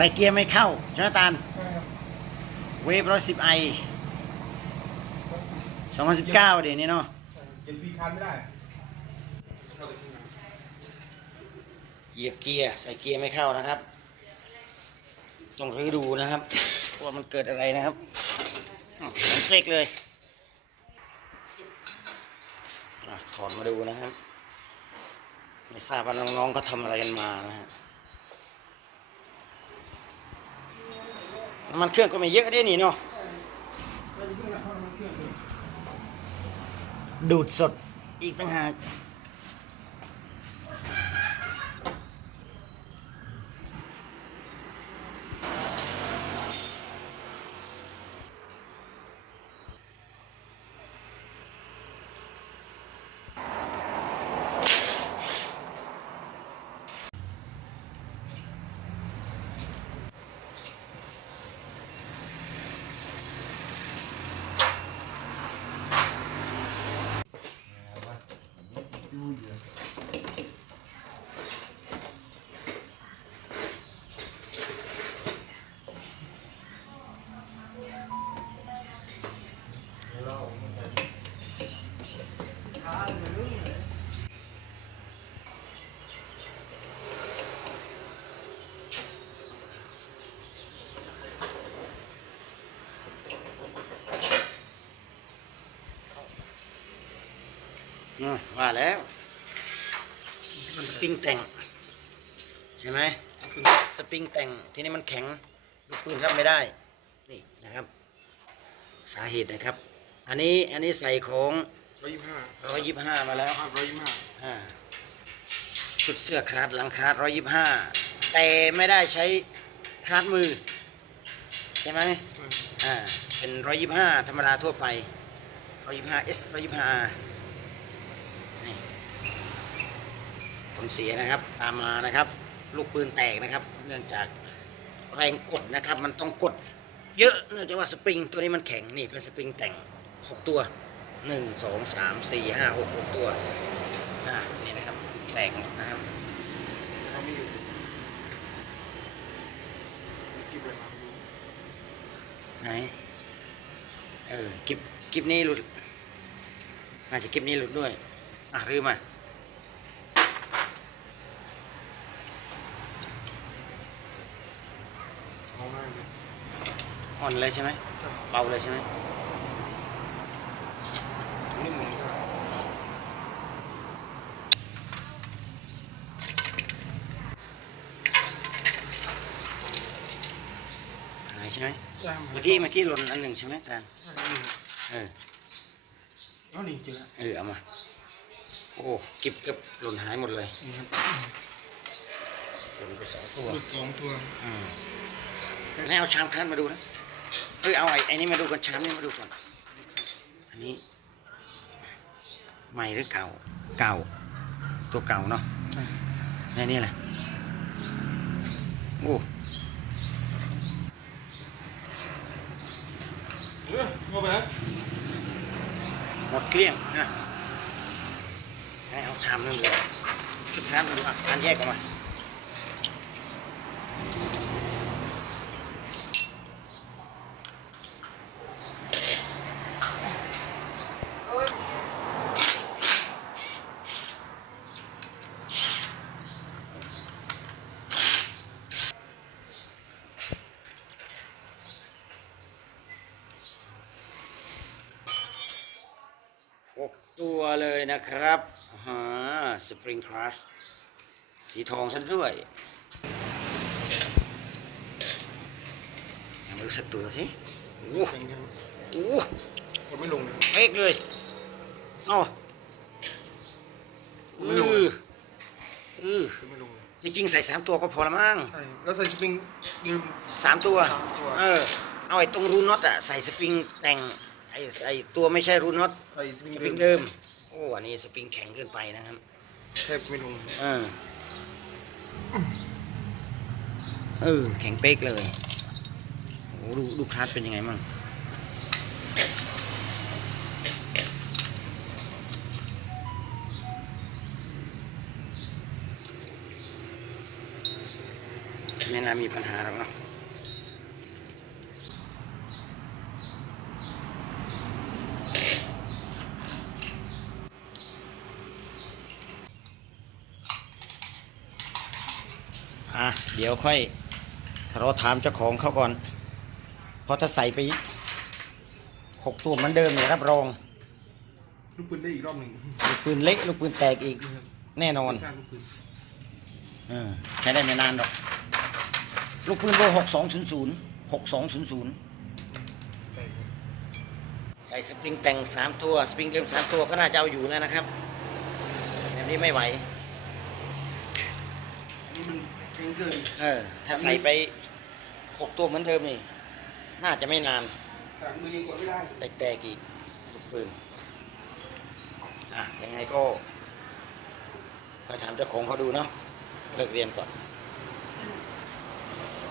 ส่เกียร์ไม่เข้าใช่ไหมตาลใช่ครับเวฟร้อยสิบไอสองพันสิบเก้าเดี๋ยวนี้เนาะใช่เย็นฟรีคันไม่ได้เหยียบเกียร์ใส่เกียร์ไม่เข้านะครับ ต้องรื้อดูนะครับว่ามันเกิดอะไรนะครับอ้าวมันเฟกเลยอะถอดมาดูนะครับ ไม่ทราบว่าน้องๆเขาทำอะไรกันมานะฮะ น้ำมันเครื่องก็ไม่เยอะได้นี่เนาะแล้วจะขึ้นมาเข้าน้ำมันเครื่องเลยดูดสดอีกต่างหาก ว่าแล้ว มันสปริงแต่งใช่ไหมสปริงแต่งทีนี้มันแข็งลูกปืนรับไม่ได้นี่นะครับ สาเหตุนะครับ อันนี้อันนี้ใส่ของร้อยยี่สิบห้าร้อยยี่ห้ามาแล้วครับร้อยยี่สิบห้าอ่าชุดเสื้อคลาดหลังคลาดร้อยยี่ห้าแต่ไม่ได้ใช้คลาดมือ ใช่ไหมอ่าเป็นร้อยยี่ห้าธรรมดาทั่วไปร้อยยี่ห้าเอสร้อยยี่ห้านี่ผ ลเสียนะครับ ตามมานะครับ ลูกปืนแตกนะครับ เนื่องจากแรงกดนะครับ มันต้องกดเยอะเนื่องจากว่าสปริงตัวนี้มันแข็งนี่เป็นสปริงแต่งหกตัวหนึ่งสองสามสี่ห้าหกหกตัวอ่านี่นะครับแตกนะครับเขาไม่อยู่ก็บเลยครับไหนเออกิบกิบนี้หลุดอาจจะกิบนี้หลุดด้วยอะรื้อมา เอาง่ายเลยอ่อนเลยใช่ไหมเบาเลยใช่ไหมนี่หมุนก็หายใช่ไหมใช่เมื่อกี้เมื่อกี้หล่นอันหนึ่งใช่ไหมอาจารย์ใช่นี่เออเอานี่เจอแล้วเออเอามา โอ้กิบเกับหล่นหายหมดเลยนี่ครับหล่นไปสองตัวหลุดสองตัวอืม แล้วเอาชามครันมาดูนะเฮ้ยเอาไอ้ไอ้นี่มาดูก่อนชามนี่มาดูก่อน อันนี้ ใหม่หรือเก่า เก่า ตัวเก่าเนาะใช่ในนี่แหละโอ้เออทั่วไปนะหมดเกลี้ยงนะให้เอาชามนึงเลยชุดน้ำมาดูอะการแยกออกมา หกตัวเลยนะครับฮะสปริงครัชสีทองซะด้วยยังไม่รู้สักตัวสิโอ้โหแข็งครับโอ้โหกดไม่ลงเลยเป๊กเลยอ๋ออืออือกดไม่ลงเลยจริงๆใส่สามตัวก็พอละมั้งใช่แล้วใส่สปริงยืมสามตัว สามตัว เออ เอาไอ้ตรงรูน็อตอะใส่สปริงแต่ง ไอ้ไอ้ตัวไม่ใช่รูน็อตใส่สปริงสปริงเดิมเดิม โอ้อันนี้สปริงแข็งเกินไปนะครับแทบไม่ลงเออเออแข็งเป๊กเลยโอ้ดูดูคลัสเป็นยังไงมั่งไม่น่ามีปัญหาหรอกเนาะอะ เดี๋ยวค่อยเราถามเจ้าของเขาก่อน เพราะถ้าใส่ไปหกตัวเหมือนเดิมเนี่ยรับรอง ลูกปืนได้อีกรอบหนึ่งลูกปืนเล็กลูกปืนแตกอีก แน่นอนสร้างลูกปืนเออใช้ได้ไม่นานหรอก ลูกปืนเบอร์หกสองศูนย์ศูนย์หกสองศูนย์ศูนย์ใช่ครับใส่สปริงแต่งสามตัว สปริงเดิมสามตัวก็น่าจะเอาอยู่แล้วนะครับแบบนี้ไม่ไหวอันนี้มัน แข็งเกิน เออ ถ้าใส่ไปหกตัวเหมือนเดิมนี่ น่าจะไม่นานสามมือยังกดไม่ได้แตกแตกอีกลูกปืนอะยังไงก็ไปถามเจ้าของเขาดูเนาะเลิกเรียนก่อนค